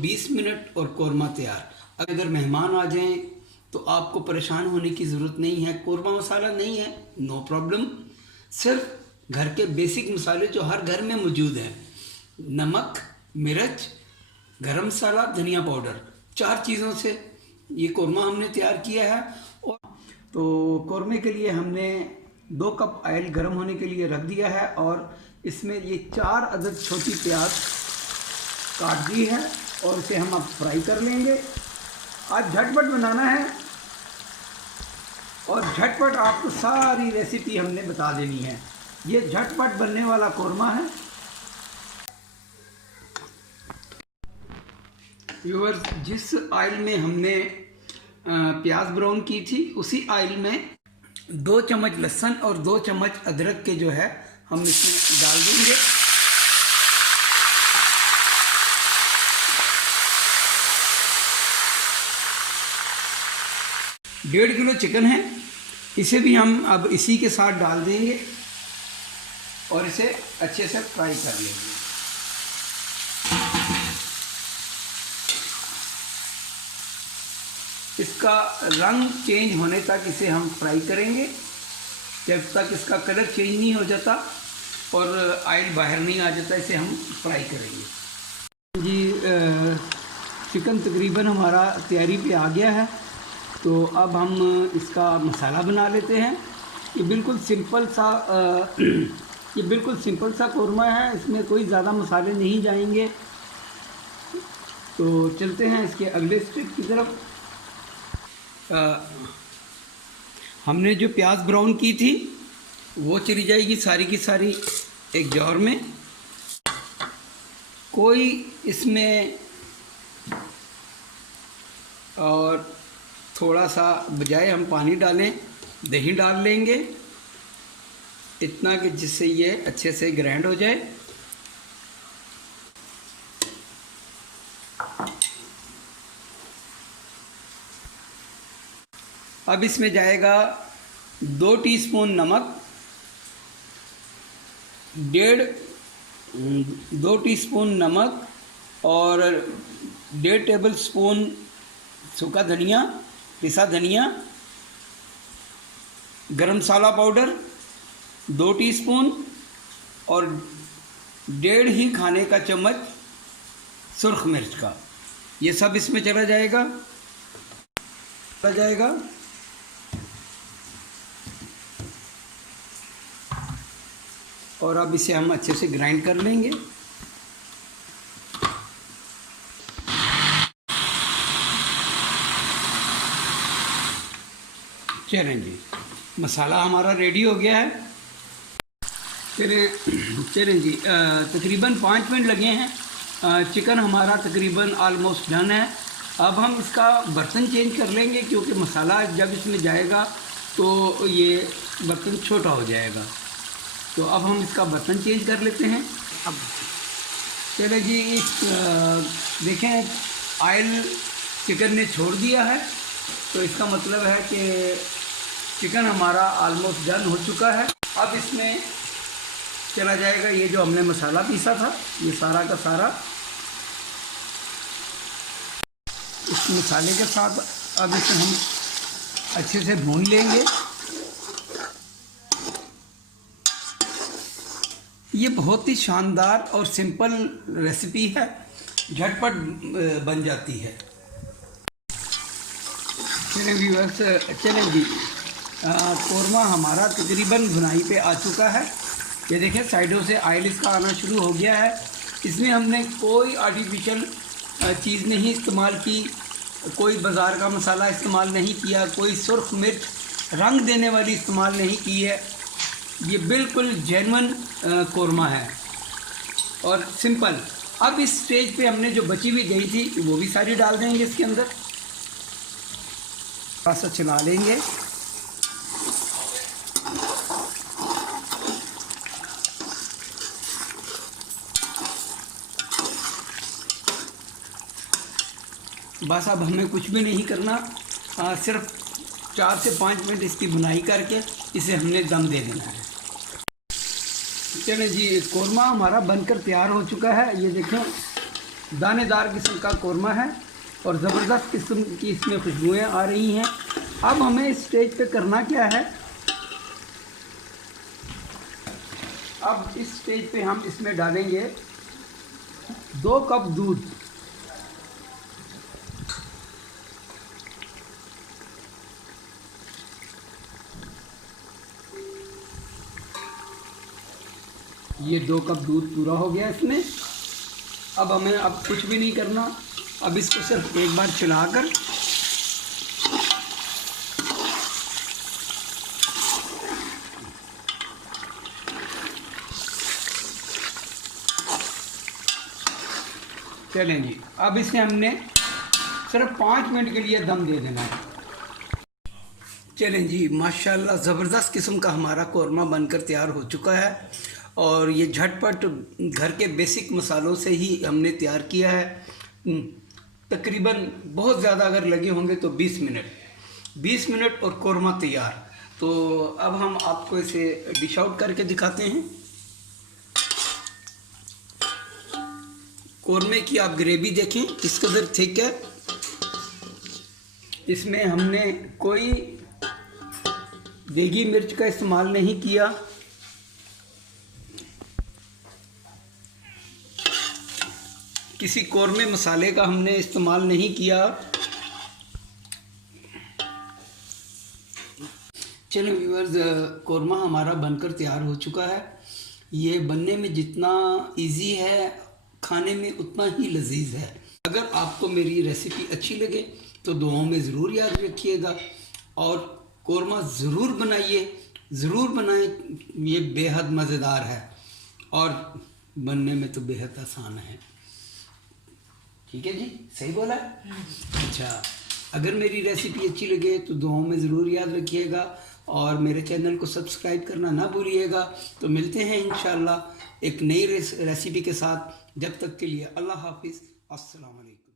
20 minute और कौरमा तैयार। अगर मेहमान आ जाएं तो आपको परेशान होने की ज़रूरत नहीं है। कौरमा मसाला नहीं है, नो प्रॉब्लम। सिर्फ घर के बेसिक मसाले जो हर घर में मौजूद हैं, नमक, मिर्च, गरम मसाला, धनिया पाउडर, 4 चीज़ों से ये कौरमा हमने तैयार किया है। और तो कौरमे के लिए हमने 2 कप ऑयल गर्म होने के लिए रख दिया है और इसमें ये 4 अदद छोटी प्याज काट दी है और इसे हम अब फ्राई कर लेंगे। आज झटपट बनाना है और झटपट आपको सारी रेसिपी हमने बता देनी है। ये झटपट बनने वाला कौरमा है। व्यूअर्स, जिस ऑयल में हमने प्याज ब्राउन की थी उसी ऑयल में 2 चम्मच लहसुन और 2 चम्मच अदरक के जो है हम इसमें डाल देंगे। डेढ़ किलो चिकन है, इसे भी हम अब इसी के साथ डाल देंगे और इसे अच्छे से फ्राई कर लेंगे। इसका रंग चेंज होने तक इसे हम फ्राई करेंगे, जब तक इसका कलर चेंज नहीं हो जाता और ऑयल बाहर नहीं आ जाता, इसे हम फ्राई करेंगे। जी, चिकन तकरीबन हमारा तैयारी पे आ गया है, तो अब हम इसका मसाला बना लेते हैं। ये बिल्कुल सिंपल सा कौरमा है, इसमें कोई ज़्यादा मसाले नहीं जाएंगे। तो चलते हैं इसके अगले स्टेप की तरफ। हमने जो प्याज ब्राउन की थी वो चली जाएगी सारी की सारी एक जार में। कोई इसमें और थोड़ा सा बजाय हम पानी डालें, दही डाल लेंगे, इतना कि जिससे ये अच्छे से ग्राइंड हो जाए। अब इसमें जाएगा 2 टीस्पून नमक, 2 टीस्पून नमक और 1.5 टेबल स्पून सूखा धनिया, पिसा धनिया, गरम मसाला पाउडर 2 टीस्पून और 1.5 ही खाने का चम्मच सुर्ख मिर्च का, ये सब इसमें चला जाएगा। और अब इसे हम अच्छे से ग्राइंड कर लेंगे। चलें जी, मसाला हमारा रेडी हो गया है। चलें जी, तकरीबन 5 मिनट लगे हैं। चिकन हमारा तकरीबन ऑलमोस्ट डन है। अब हम इसका बर्तन चेंज कर लेंगे, क्योंकि मसाला जब इसमें जाएगा तो ये बर्तन छोटा हो जाएगा। तो अब हम इसका बर्तन चेंज कर लेते हैं। अब चले जी, देखें ऑयल चिकन ने छोड़ दिया है, तो इसका मतलब है कि चिकन हमारा ऑलमोस्ट डन हो चुका है। अब इसमें चला जाएगा ये जो हमने मसाला पीसा था, ये सारा का सारा इस मसाले के साथ अब इसे हम अच्छे से भून लेंगे। ये बहुत ही शानदार और सिंपल रेसिपी है, झटपट बन जाती है। चलें व्यूअर्स, चलें जी, कौरमा हमारा तकरीबन भुनाई पे आ चुका है। ये देखें साइडों से ऑयल इसका आना शुरू हो गया है। इसमें हमने कोई आर्टिफिशियल चीज़ नहीं इस्तेमाल की, कोई बाज़ार का मसाला इस्तेमाल नहीं किया, कोई सुर्ख मिर्च रंग देने वाली इस्तेमाल नहीं की है। ये बिल्कुल जेन्युइन कौरमा है और सिंपल। अब इस स्टेज पे हमने जो बची हुई दही थी वो भी सारी डाल देंगे इसके अंदर, थोड़ा सा चला लेंगे। बस अब हमें कुछ भी नहीं करना, सिर्फ 4 से 5 मिनट इसकी भुनाई करके इसे हमने दम दे देना है। चलें जी, कौरमा हमारा बनकर तैयार हो चुका है। ये देखें दानेदार किस्म का कौरमा है और ज़बरदस्त किस्म की इसमें खुशबुएँ आ रही हैं। अब हमें इस स्टेज पे करना क्या है, अब इस स्टेज पे हम इसमें डालेंगे 2 कप दूध। ये 2 कप दूध पूरा हो गया इसमें। अब हमें अब कुछ भी नहीं करना, अब इसको सिर्फ एक बार चलाकर चलें जी। अब इसे हमने सिर्फ 5 मिनट के लिए दम दे देना है। चलें जी, माशाल्लाह ज़बरदस्त किस्म का हमारा कौरमा बनकर तैयार हो चुका है और ये झटपट घर के बेसिक मसालों से ही हमने तैयार किया है। तकरीबन बहुत ज़्यादा अगर लगे होंगे तो 20 मिनट और कौरमा तैयार। तो अब हम आपको इसे डिश आउट करके दिखाते हैं। कौरमे की आप ग्रेवी देखें किस कदर थिक है। इसमें हमने कोई देगी मिर्च का इस्तेमाल नहीं किया, किसी कौरमे मसाले का हमने इस्तेमाल नहीं किया। चलो व्यूअर्स, कौरमा हमारा बनकर तैयार हो चुका है। ये बनने में जितना इजी है खाने में उतना ही लजीज है। अगर आपको मेरी रेसिपी अच्छी लगे तो दुआओं में ज़रूर याद रखिएगा और कौरमा ज़रूर बनाइए, ज़रूर बनाएं। ये बेहद मज़ेदार है और बनने में तो बेहद आसान है। ठीक है जी, सही बोला? अच्छा, अगर मेरी रेसिपी अच्छी लगे तो दुआओं में ज़रूर याद रखिएगा और मेरे चैनल को सब्सक्राइब करना ना भूलिएगा। तो मिलते हैं इंशाल्लाह एक नई रेसिपी के साथ। जब तक के लिए अल्लाह हाफिज़, अस्सलाम वालेकुम।